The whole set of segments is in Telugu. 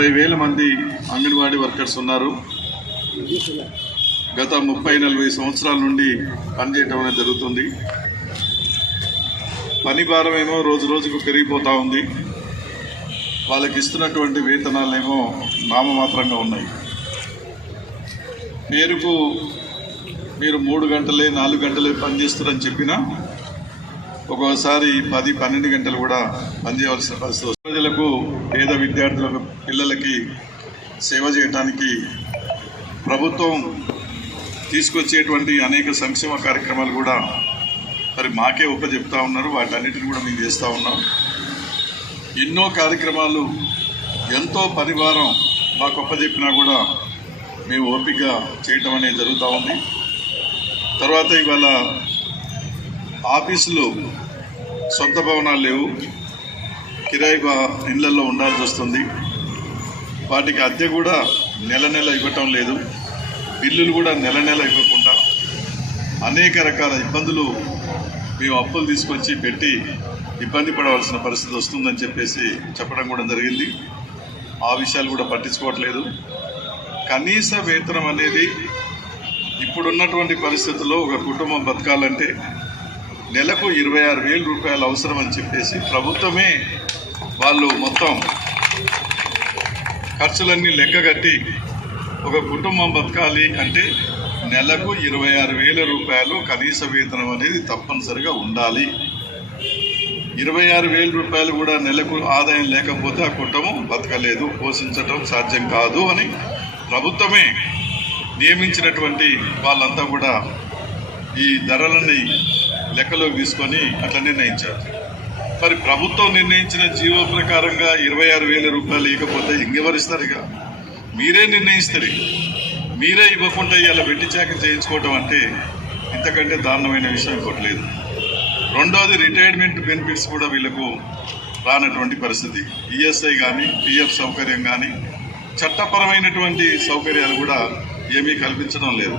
70,000 మంది అంగన్వాడీ వర్కర్స్ ఉన్నారు. గత 30-40 సంవత్సరాల నుండి పనిచేయటం అనేది జరుగుతుంది. పని భారం ఏమో రోజు రోజుకు పెరిగిపోతూ ఉంది. వాళ్ళకి ఇస్తున్నటువంటి వేతనాలేమో నామమాత్రంగా ఉన్నాయి. పేరుకు మీరు 3 గంటలే 4 గంటలే పనిచేస్తారని చెప్పినా ఒక్కోసారి 10-12 గంటలు కూడా పనిచేయవలసిన పరిస్థితి. ప్రజలకు, పేద విద్యార్థులకు, పిల్లలకి సేవ చేయడానికి ప్రభుత్వం తీసుకొచ్చేటువంటి అనేక సంక్షేమ కార్యక్రమాలు కూడా మరి మాకే చెప్తా ఉన్నారు. వాటన్నిటిని కూడా మేము చేస్తూ ఉన్నాం. ఎన్నో కార్యక్రమాలు, ఎంతో పరివారం మాకు చెప్పినా కూడా మేము ఓపిక చేయటం అనేది జరుగుతూ ఉంది. తర్వాత ఇవాళ ఆఫీసులు సొంత భవనాలు లేవు, కిరాయి ఇళ్లలో ఉండాల్సి వస్తుంది. వాటికి అద్దె కూడా నెల నెల ఇవ్వటం లేదు, బిల్లులు కూడా నెల నెల ఇవ్వకుండా అనేక రకాల ఇబ్బందులు మేము అప్పులు తీసుకొచ్చి పెట్టి ఇబ్బంది పడవలసిన పరిస్థితి వస్తుందని చెప్పేసి చెప్పడం కూడా జరిగింది. ఆ విషయాలు కూడా పట్టించుకోవట్లేదు. కనీస వేతనం అనేది ఇప్పుడున్నటువంటి పరిస్థితుల్లో ఒక కుటుంబం బతకాలంటే నెలకు 26,000 రూపాయలు అవసరం అని చెప్పేసి ప్రభుత్వమే వాళ్ళు మొత్తం ఖర్చులన్నీ లెక్కగట్టి ఒక కుటుంబం బతకాలి అంటే నెలకు 26,000 రూపాయలు కనీస వేతనం అనేది తప్పనిసరిగా ఉండాలి. 26,000 రూపాయలు కూడా నెలకు ఆదాయం లేకపోతే ఆ కుటుంబం బతకలేదు, పోషించడం సాధ్యం కాదు అని ప్రభుత్వమే నియమించినటువంటి వాళ్ళంతా కూడా ఈ ధరలని లెక్కలోకి తీసుకొని అట్లా నిర్ణయించారు. మరి ప్రభుత్వం నిర్ణయించిన జీవో ప్రకారంగా 26,000 రూపాయలు ఇవ్వకపోతే ఇంకెవరిస్తారు? ఇక మీరే నిర్ణయిస్తారు. మీరే ఇవ్వకుండా ఇలా వెట్టి చాకరీ చేయించుకోవటం అంటే ఇంతకంటే దారుణమైన విషయం ఇంకోటి లేదు. రెండోది, రిటైర్మెంట్ బెనిఫిట్స్ కూడా వీళ్ళకు రానటువంటి పరిస్థితి. ఈఎస్ఐ కానీ, పిఎఫ్ సౌకర్యం కానీ, చట్టపరమైనటువంటి సౌకర్యాలు కూడా ఏమీ కల్పించడం లేదు.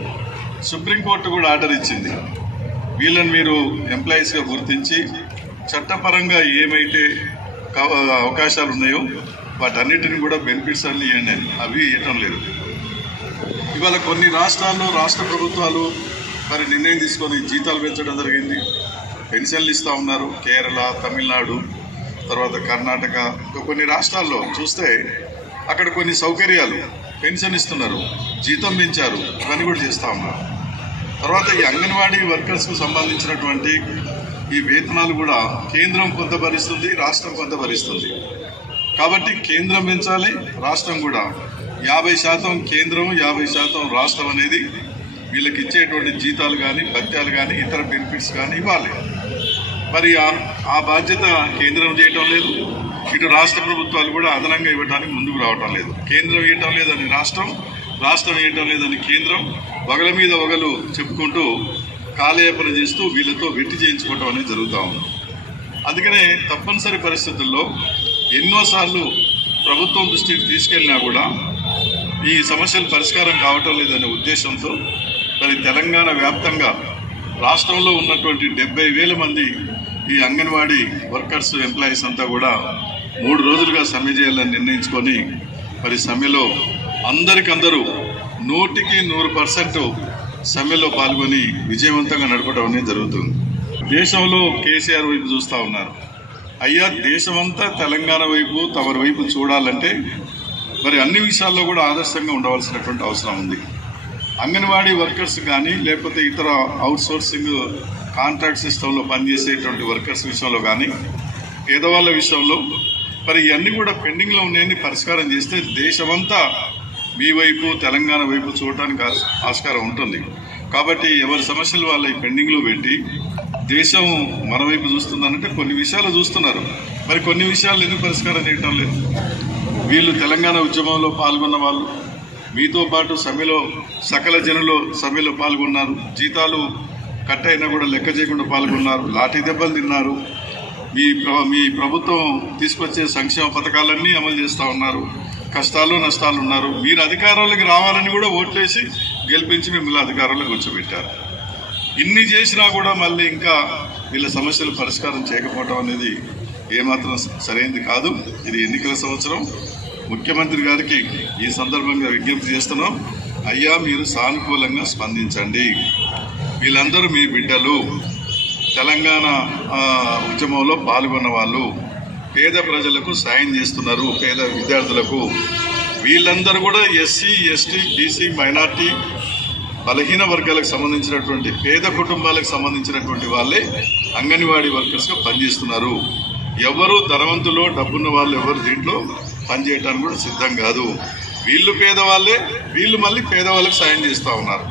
సుప్రీంకోర్టు కూడా ఆర్డర్ ఇచ్చింది, వీళ్ళని మీరు ఎంప్లాయీస్గా గుర్తించి చట్టపరంగా ఏమైతే అవకాశాలు ఉన్నాయో వాటన్నిటిని కూడా బెనిఫిట్స్ అన్ని ఇవ్వండి అని. అవి ఇవ్వటం లేదు. ఇవాళ కొన్ని రాష్ట్రాల్లో రాష్ట్ర ప్రభుత్వాలు మరి నిర్ణయం తీసుకొని జీతాలు పెంచడం జరిగింది, పెన్షన్లు ఇస్తూ ఉన్నారు. కేరళ, తమిళనాడు, తర్వాత కర్ణాటక, కొన్ని రాష్ట్రాల్లో చూస్తే అక్కడ కొన్ని సౌకర్యాలు, పెన్షన్ ఇస్తున్నారు, జీతం పెంచారు, ఇవన్నీ కూడా చేస్తూ ఉన్నారు. తర్వాత ఈ అంగన్వాడీ వర్కర్స్కు సంబంధించినటువంటి ఈ వేతనాలు కూడా కేంద్రం కొంత భరిస్తుంది, రాష్ట్రం కొంత భరిస్తుంది. కాబట్టి కేంద్రం పెంచాలి, రాష్ట్రం కూడా 50% కేంద్రం 50% రాష్ట్రం అనేది వీళ్ళకి ఇచ్చేటువంటి జీతాలు కానీ, భత్యాలు కానీ, ఇతర బెనిఫిట్స్ కానీ ఇవ్వాలి. మరి ఆ బాధ్యత కేంద్రం చేయటం లేదు, ఇటు రాష్ట్ర ప్రభుత్వాలు కూడా అదనంగా ఇవ్వడానికి ముందుకు రావటం లేదు. కేంద్రం ఇవ్వటం లేదని రాష్ట్రం, రాష్ట్రం ఇవ్వటం లేదని కేంద్రం వగల మీద వగలు చెప్పుకుంటూ కాలయాపన చేస్తూ వీళ్ళతో వెట్టి చేయించుకోవటం అనేది జరుగుతూ ఉంది. అందుకనే తప్పనిసరి పరిస్థితుల్లో ఎన్నోసార్లు ప్రభుత్వం దృష్టికి తీసుకెళ్ళినా కూడా ఈ సమస్యలు పరిష్కారం కావటం లేదనే ఉద్దేశంతో మరి తెలంగాణ వ్యాప్తంగా రాష్ట్రంలో ఉన్నటువంటి 70,000 మంది ఈ అంగన్వాడీ వర్కర్స్, ఎంప్లాయీస్ అంతా కూడా 3 రోజులుగా సమ్మె చేయాలని నిర్ణయించుకొని మరి సమ్మెలో అందరికందరూ 100% సమ్మెలో పాల్గొని విజయవంతంగా నడపడం అనేది జరుగుతుంది. దేశంలో కేసీఆర్ వైపు చూస్తూ ఉన్నారు. అయ్యా, దేశమంతా తెలంగాణ వైపు, తమరి వైపు చూడాలంటే మరి అన్ని విషయాల్లో కూడా ఆదర్శంగా ఉండవలసినటువంటి అవసరం ఉంది. అంగన్వాడీ వర్కర్స్ కానీ, లేకపోతే ఇతర అవుట్సోర్సింగ్ కాంట్రాక్ట్ సిస్టంలో పనిచేసేటువంటి వర్కర్స్ విషయంలో కానీ, పేదవాళ్ళ విషయంలో మరి ఇవన్నీ కూడా పెండింగ్లో ఉన్నాయని పరిష్కారం చేస్తే దేశమంతా మీ వైపు, తెలంగాణ వైపు చూడటానికి ఆస్కారం ఉంటుంది. కాబట్టి ఎవరి సమస్యలు వాళ్ళ పెండింగ్లో పెట్టి దేశం మన వైపు చూస్తుందనంటే కొన్ని విషయాలు చూస్తున్నారు, మరి కొన్ని విషయాలు ఎందుకు పరిష్కారం చేయటం లేదు? వీళ్ళు తెలంగాణ ఉద్యమంలో పాల్గొన్న వాళ్ళు, మీతో పాటు సమ్మెలో సకల జనులు సమ్మెలో పాల్గొన్నారు, జీతాలు కట్ అయినా కూడా లెక్క చేయకుండా పాల్గొన్నారు, లాఠీ దెబ్బలు తిన్నారు, మీ ప్రభుత్వం తీసుకొచ్చే సంక్షేమ పథకాలన్నీ అమలు చేస్తూ ఉన్నారు, కష్టాలు నష్టాలు ఉన్నారు. మీరు అధికారంలోకి రావాలని కూడా ఓట్లేసి గెలిపించి మిమ్మల్ని అధికారంలోకి కూర్చోబెట్టారు. ఇన్ని చేసినా కూడా మళ్ళీ ఇంకా వీళ్ళ సమస్యలు పరిష్కారం చేయకపోవడం అనేది ఏమాత్రం సరైనది కాదు. ఇది ఎన్నికల సంవత్సరం. ముఖ్యమంత్రి గారికి ఈ సందర్భంగా విజ్ఞప్తి చేస్తున్నాం. అయ్యా, మీరు సానుకూలంగా స్పందించండి. వీళ్ళందరూ మీ బిడ్డలు, తెలంగాణ ఉద్యమంలో పాల్గొన్న వాళ్ళు, పేద ప్రజలకు సాయం చేస్తున్నారు, పేద విద్యార్థులకు. వీళ్ళందరూ కూడా ఎస్సీ, ఎస్టీ, బీసీ, మైనార్టీ, బలహీన వర్గాలకు సంబంధించినటువంటి పేద కుటుంబాలకు సంబంధించినటువంటి వాళ్ళే అంగన్వాడీ వర్కర్స్గా పనిచేస్తున్నారు. ఎవరు ధనవంతులు, డబ్బున్న వాళ్ళు ఎవరు దీంట్లో పనిచేయడానికి కూడా సిద్ధం కాదు. వీళ్ళు పేదవాళ్ళే, వీళ్ళు మళ్ళీ పేదవాళ్ళకి సాయం చేస్తూ ఉన్నారు.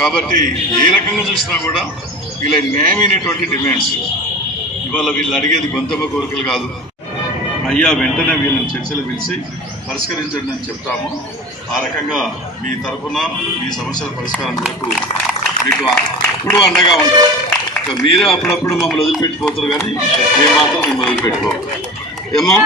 కాబట్టి ఏ రకంగా చూసినా కూడా వీళ్ళ న్యాయమైనటువంటి డిమాండ్స్. ఇవాళ వీళ్ళు అడిగేది గొంతమ్మ కోరికలు కాదు. అయ్యా, వెంటనే వీళ్ళని చర్చలు పిలిచి పరిష్కరించండి అని చెప్తాము. ఆ రకంగా మీ తరఫున మీ సమస్యల పరిష్కారం కొరకు మీకు ఎప్పుడూ అండగా ఉంటాం. ఇక మీరే అప్పుడప్పుడు మమ్మల్ని వదిలిపెట్టిపోతారు, కానీ మేము మాత్రం మిమ్మల్ని వదిలిపెట్టుకోము. ఏమో